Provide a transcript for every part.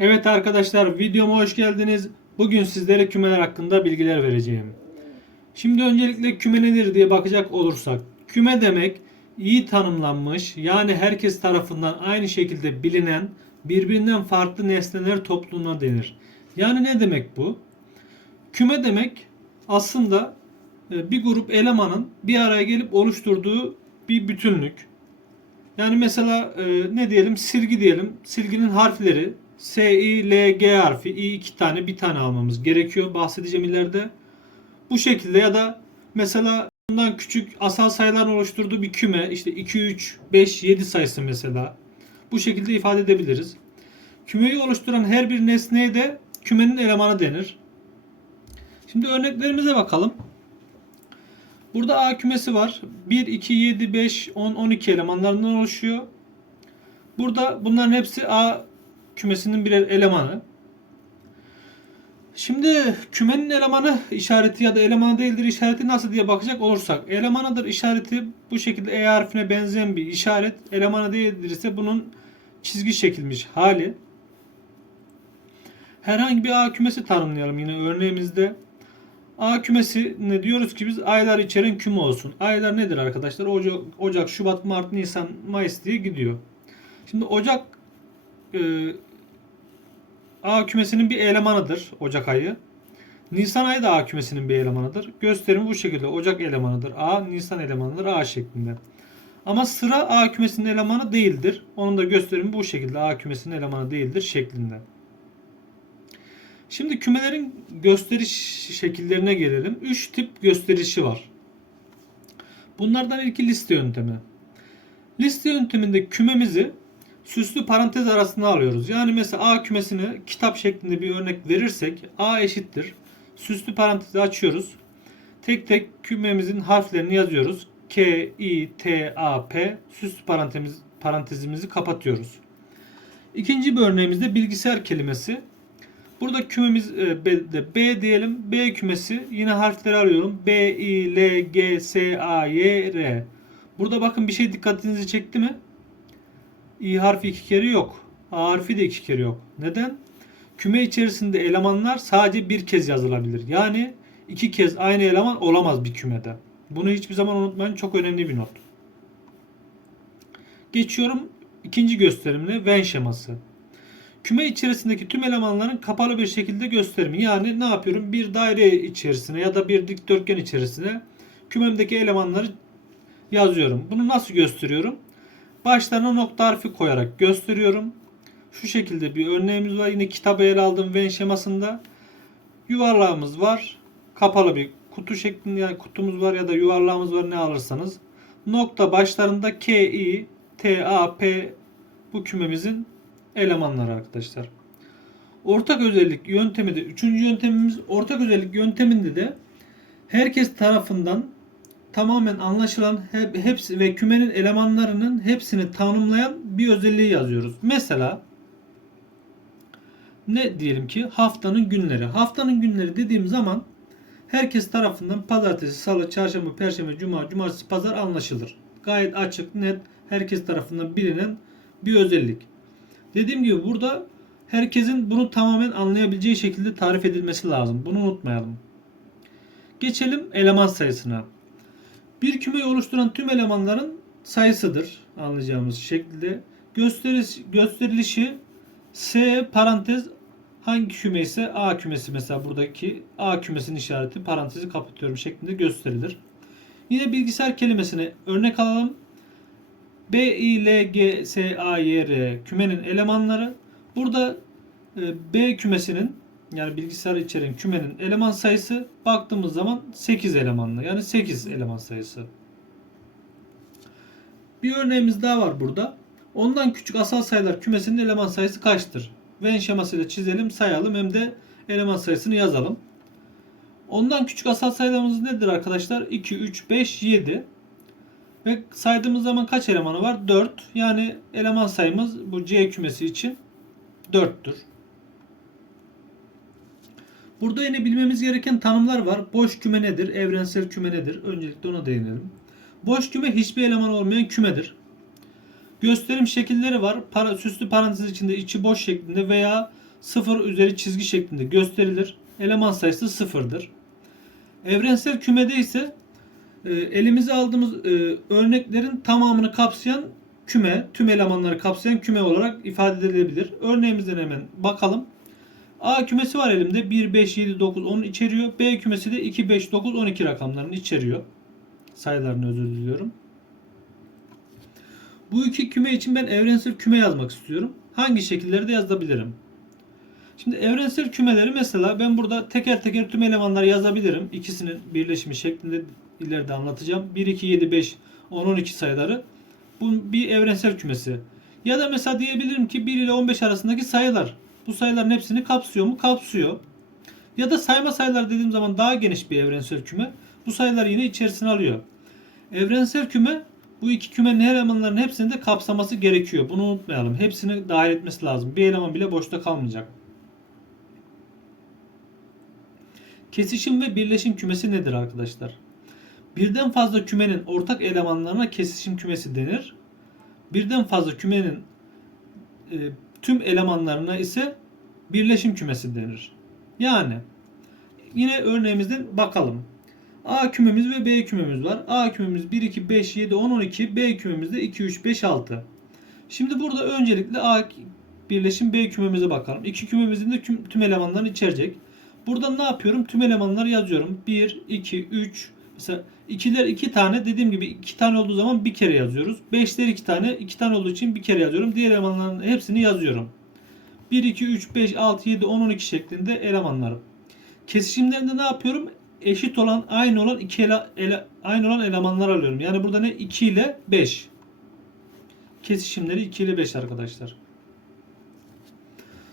Evet arkadaşlar videoma hoş geldiniz. Bugün sizlere kümeler hakkında bilgiler vereceğim. Şimdi öncelikle küme nedir diye bakacak olursak. Küme demek iyi tanımlanmış yani herkes tarafından aynı şekilde bilinen birbirinden farklı nesneler topluluğuna denir. Yani ne demek bu? Küme demek aslında e, bir grup elemanın bir araya gelip oluşturduğu bir bütünlük. Yani mesela e, ne diyelim silgi diyelim. Silginin harfleri S, I, L, G harfi. I iki tane bir tane almamız gerekiyor. Bahsedeceğim ileride. Bu şekilde ya da mesela bundan küçük asal sayıların oluşturduğu bir küme işte 2, 3, 5, 7 sayısı mesela. Bu şekilde ifade edebiliriz. Kümeyi oluşturan her bir nesneye de kümenin elemanı denir. Şimdi örneklerimize bakalım. Burada A kümesi var. 1, 2, 7, 5, 10, 12 elemanlarından oluşuyor. Burada bunların hepsi A kümesinin birer elemanı. Şimdi kümenin elemanı işareti ya da elemanı değildir işareti nasıl diye bakacak olursak. Elemanıdır işareti bu şekilde E harfine benzeyen bir işaret. Elemanı değildir ise bunun çizgi çekilmiş hali. Herhangi bir A kümesi tanımlayalım yine örneğimizde. A kümesi ne diyoruz ki biz aylar içeren küme olsun. Aylar nedir arkadaşlar? Ocak, Ocak Şubat, Mart, Nisan, Mayıs diye gidiyor. Şimdi Ocak e, A kümesinin bir elemanıdır Ocak ayı. Nisan ayı da A kümesinin bir elemanıdır. Gösterimi bu şekilde. Ocak elemanıdır A, Nisan elemanıdır A şeklinde. Ama sıra A kümesinin elemanı değildir. Onun da gösterimi bu şekilde. A kümesinin elemanı değildir şeklinde. Şimdi kümelerin gösteriş şekillerine gelelim. 3 tip gösterişi var. Bunlardan ilki liste yöntemi. Liste yönteminde kümemizi süslü parantez arasına alıyoruz. Yani mesela A kümesini kitap şeklinde bir örnek verirsek A eşittir. Süslü parantezi açıyoruz. Tek tek kümemizin harflerini yazıyoruz. K, I, T, A, P. Süslü parantez, parantezimizi kapatıyoruz. İkinci bir örneğimizde bilgisayar kelimesi. Burada kümemiz e, B, B diyelim. B kümesi yine harfleri arıyorum. B, I, L, G, S, A, Y, R. Burada bakın bir şey dikkatinizi çekti mi? İ harfi iki kere yok. A harfi de iki kere yok. Neden? Küme içerisinde elemanlar sadece bir kez yazılabilir. Yani iki kez aynı eleman olamaz bir kümede. Bunu hiçbir zaman unutmayın. Çok önemli bir not. Geçiyorum ikinci gösterimle Venn şeması. Küme içerisindeki tüm elemanların kapalı bir şekilde gösterimi. Yani ne yapıyorum? Bir daire içerisine ya da bir dikdörtgen içerisine kümemdeki elemanları yazıyorum. Bunu nasıl gösteriyorum? Başlarına nokta harfi koyarak gösteriyorum. Şu şekilde bir örneğimiz var. Yine kitabı ele aldığım Venn şemasında yuvarlağımız var. Kapalı bir kutu şeklinde yani kutumuz var ya da yuvarlağımız var ne alırsanız. Nokta başlarında K, I, T, A, P bu kümemizin elemanları arkadaşlar. Ortak özellik yöntemi de üçüncü yöntemimiz ortak özellik yönteminde de herkes tarafından tamamen anlaşılan hep, hepsi ve kümenin elemanlarının hepsini tanımlayan bir özelliği yazıyoruz. Mesela ne diyelim ki haftanın günleri. Haftanın günleri dediğim zaman herkes tarafından pazartesi, salı, çarşamba, perşembe, cuma, cumartesi, pazar anlaşılır. Gayet açık, net, herkes tarafından bilinen bir özellik. Dediğim gibi burada herkesin bunu tamamen anlayabileceği şekilde tarif edilmesi lazım. Bunu unutmayalım. Geçelim eleman sayısına. Bir kümeyi oluşturan tüm elemanların sayısıdır anlayacağımız şekilde. Gösteriş, gösterilişi S parantez hangi küme ise A kümesi mesela buradaki A kümesinin işareti parantezi kapatıyorum şeklinde gösterilir. Yine bilgisayar kelimesine örnek alalım. B, I, L, G, S, A, Y, R kümenin elemanları. Burada e, B kümesinin yani bilgisayar içeren kümenin eleman sayısı baktığımız zaman 8 elemanlı. Yani 8 eleman sayısı. Bir örneğimiz daha var burada. Ondan küçük asal sayılar kümesinin eleman sayısı kaçtır? Venn şemasıyla çizelim, sayalım hem de eleman sayısını yazalım. Ondan küçük asal sayılarımız nedir arkadaşlar? 2, 3, 5, 7. Ve saydığımız zaman kaç elemanı var? 4. Yani eleman sayımız bu C kümesi için 4'tür. Burada yine bilmemiz gereken tanımlar var. Boş küme nedir? Evrensel küme nedir? Öncelikle ona değinelim. Boş küme hiçbir eleman olmayan kümedir. Gösterim şekilleri var. Para, süslü parantez içinde içi boş şeklinde veya 0 üzeri çizgi şeklinde gösterilir. Eleman sayısı sıfırdır. Evrensel kümede ise e, elimize aldığımız e, örneklerin tamamını kapsayan küme, tüm elemanları kapsayan küme olarak ifade edilebilir. Örneğimizden hemen bakalım. A kümesi var elimde. 1, 5, 7, 9, 10 içeriyor. B kümesi de 2, 5, 9, 12 rakamlarını içeriyor. Sayılarını özür diliyorum. Bu iki küme için ben evrensel küme yazmak istiyorum. Hangi şekilleri de yazabilirim? Şimdi evrensel kümeleri mesela ben burada teker teker tüm elemanları yazabilirim. İkisinin birleşimi şeklinde ileride anlatacağım. 1, 2, 7, 5, 10, 12 sayıları. Bu bir evrensel kümesi. Ya da mesela diyebilirim ki 1 ile 15 arasındaki sayılar. Bu sayıların hepsini kapsıyor mu? Kapsıyor. Ya da sayma sayılar dediğim zaman daha geniş bir evrensel küme. Bu sayılar yine içerisine alıyor. Evrensel küme bu iki kümenin her elemanların hepsini de kapsaması gerekiyor. Bunu unutmayalım. Hepsini dahil etmesi lazım. Bir eleman bile boşta kalmayacak. Kesişim ve birleşim kümesi nedir arkadaşlar? Birden fazla kümenin ortak elemanlarına kesişim kümesi denir. Birden fazla kümenin e, tüm elemanlarına ise birleşim kümesi denir. Yani yine örneğimizden bakalım. A kümemiz ve B kümemiz var. A kümemiz 1, 2, 5, 7, 10, 12. B kümemiz de 2, 3, 5, 6. Şimdi burada öncelikle A birleşim B kümemize bakalım. İki kümemizin de tüm, tüm elemanlarını içerecek. Burada ne yapıyorum? Tüm elemanları yazıyorum. 1, 2, 3. Mesela ikiler 2 tane dediğim gibi 2 tane olduğu zaman bir kere yazıyoruz. 5'ler 2 tane. 2 tane olduğu için bir kere yazıyorum. Diğer elemanların hepsini yazıyorum. 1, 2, 3, 5, 6, 7, 10, 12 şeklinde elemanlarım. Kesişimlerinde ne yapıyorum? Eşit olan, aynı olan iki ele, ele, aynı olan elemanlar alıyorum. Yani burada ne? 2 ile 5. Kesişimleri 2 ile 5 arkadaşlar.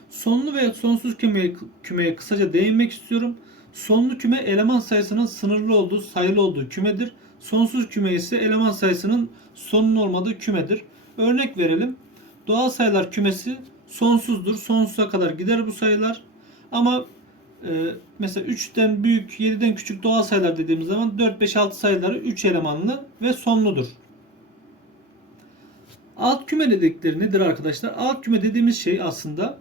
Sonlu ve sonsuz kümeye, kümeye kısaca değinmek istiyorum. Sonlu küme eleman sayısının sınırlı olduğu, sayılı olduğu kümedir. Sonsuz küme ise eleman sayısının sonlu olmadığı kümedir. Örnek verelim. Doğal sayılar kümesi sonsuzdur. Sonsuza kadar gider bu sayılar. Ama e, mesela 3'ten büyük, 7'den küçük doğal sayılar dediğimiz zaman 4, 5, 6 sayıları 3 elemanlı ve sonludur. Alt küme dedikleri nedir arkadaşlar? Alt küme dediğimiz şey aslında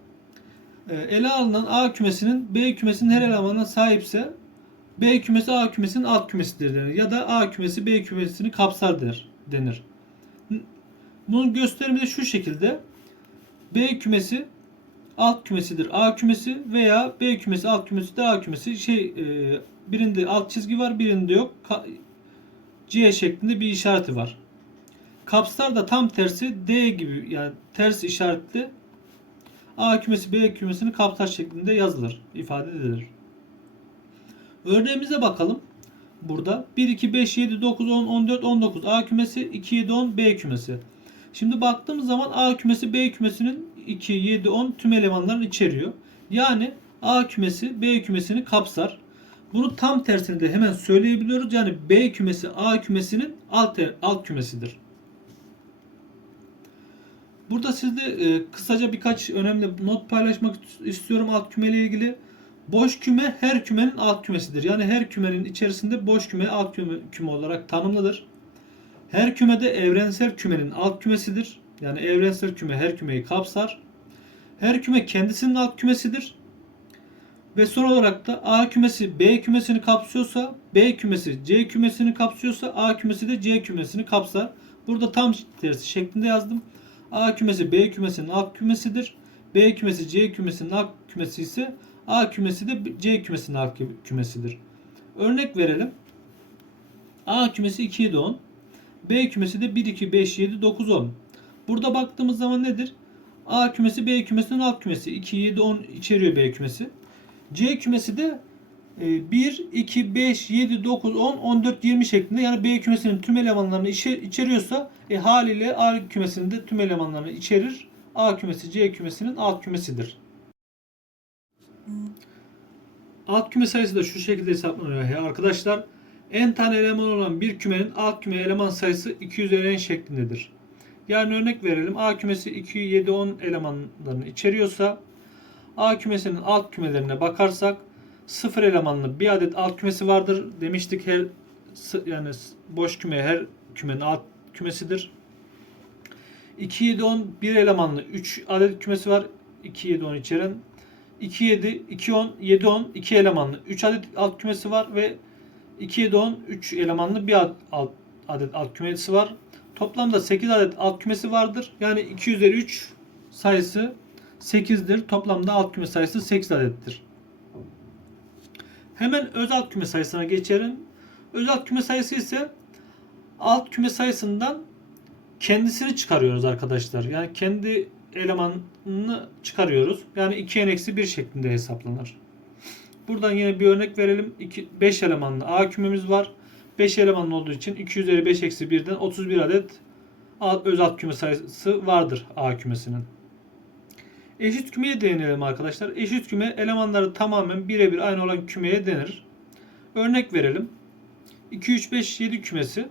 ele alınan A kümesinin B kümesinin her elemanına sahipse B kümesi A kümesinin alt kümesidir denir. Ya da A kümesi B kümesini kapsar der, denir. Bunun gösterimi de şu şekilde. B kümesi alt kümesidir A kümesi veya B kümesi alt kümesi de A kümesi. Şey e, birinde alt çizgi var birinde yok. C şeklinde bir işareti var. Kapsar da tam tersi D gibi yani ters işaretli A kümesi B kümesini kapsar şeklinde yazılır, ifade edilir. Örneğimize bakalım. Burada 1, 2, 5, 7, 9, 10, 14, 19 A kümesi, 2, 7, 10 B kümesi. Şimdi baktığımız zaman A kümesi B kümesinin 2, 7, 10 tüm elemanlarını içeriyor. Yani A kümesi B kümesini kapsar. Bunu tam tersini de hemen söyleyebiliyoruz. Yani B kümesi A kümesinin alt, alt kümesidir. Burada sizde e, kısaca birkaç önemli not paylaşmak istiyorum alt küme ile ilgili. Boş küme her kümenin alt kümesidir. Yani her kümenin içerisinde boş küme alt küme, küme olarak tanımlıdır. Her kümede evrensel kümenin alt kümesidir. Yani evrensel küme her kümeyi kapsar. Her küme kendisinin alt kümesidir. Ve son olarak da A kümesi B kümesini kapsıyorsa, B kümesi C kümesini kapsıyorsa A kümesi de C kümesini kapsar. Burada tam tersi şeklinde yazdım. A kümesi B kümesinin alt kümesidir. B kümesi C kümesinin alt kümesi ise A kümesi de C kümesinin alt kümesidir. Örnek verelim. A kümesi 2 7 10. B kümesi de 1 2 5 7 9 10. Burada baktığımız zaman nedir? A kümesi B kümesinin alt kümesi. 2 7 10 içeriyor B kümesi. C kümesi de 1, 2, 5, 7, 9, 10, 14, 20 şeklinde yani B kümesinin tüm elemanlarını içeriyorsa e, haliyle A kümesinin de tüm elemanlarını içerir. A kümesi C kümesinin alt kümesidir. Alt küme sayısı da şu şekilde hesaplanıyor arkadaşlar. En tane eleman olan bir kümenin alt küme eleman sayısı 2 üzeri n şeklindedir. Yani örnek verelim. A kümesi 2, 7, 10 elemanlarını içeriyorsa A kümesinin alt kümelerine bakarsak sıfır elemanlı bir adet alt kümesi vardır demiştik her yani boş küme her kümenin alt kümesidir. 2 7 10 bir elemanlı 3 adet kümesi var. 2 7 10 içeren. 2 7 2 10 7 10 2 elemanlı 3 adet alt kümesi var ve 2 7 10 3 elemanlı bir alt, adet alt kümesi var. Toplamda 8 adet alt kümesi vardır. Yani 2 üzeri 3 sayısı 8'dir. Toplamda alt küme sayısı 8 adettir. Hemen öz alt küme sayısına geçelim. Öz alt küme sayısı ise alt küme sayısından kendisini çıkarıyoruz arkadaşlar. Yani kendi elemanını çıkarıyoruz. Yani 2n eksi 1 şeklinde hesaplanır. Buradan yine bir örnek verelim. 5 elemanlı A kümemiz var. 5 elemanlı olduğu için 2 üzeri 5 eksi 1'den 31 adet öz alt küme sayısı vardır A kümesinin. Eşit kümeye değinelim arkadaşlar. Eşit küme elemanları tamamen birebir aynı olan kümeye denir. Örnek verelim. 2, 3, 5, 7 kümesi.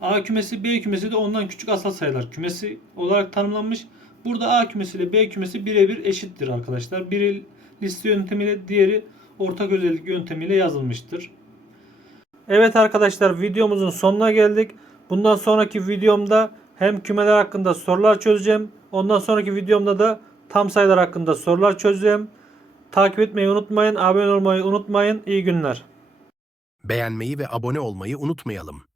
A kümesi, B kümesi de ondan küçük asal sayılar kümesi olarak tanımlanmış. Burada A kümesi ile B kümesi birebir eşittir arkadaşlar. Biri liste yöntemiyle, diğeri ortak özellik yöntemiyle yazılmıştır. Evet arkadaşlar videomuzun sonuna geldik. Bundan sonraki videomda hem kümeler hakkında sorular çözeceğim. Ondan sonraki videomda da tam sayılar hakkında sorular çözeceğim. Takip etmeyi unutmayın, abone olmayı unutmayın. İyi günler. Beğenmeyi ve abone olmayı unutmayalım.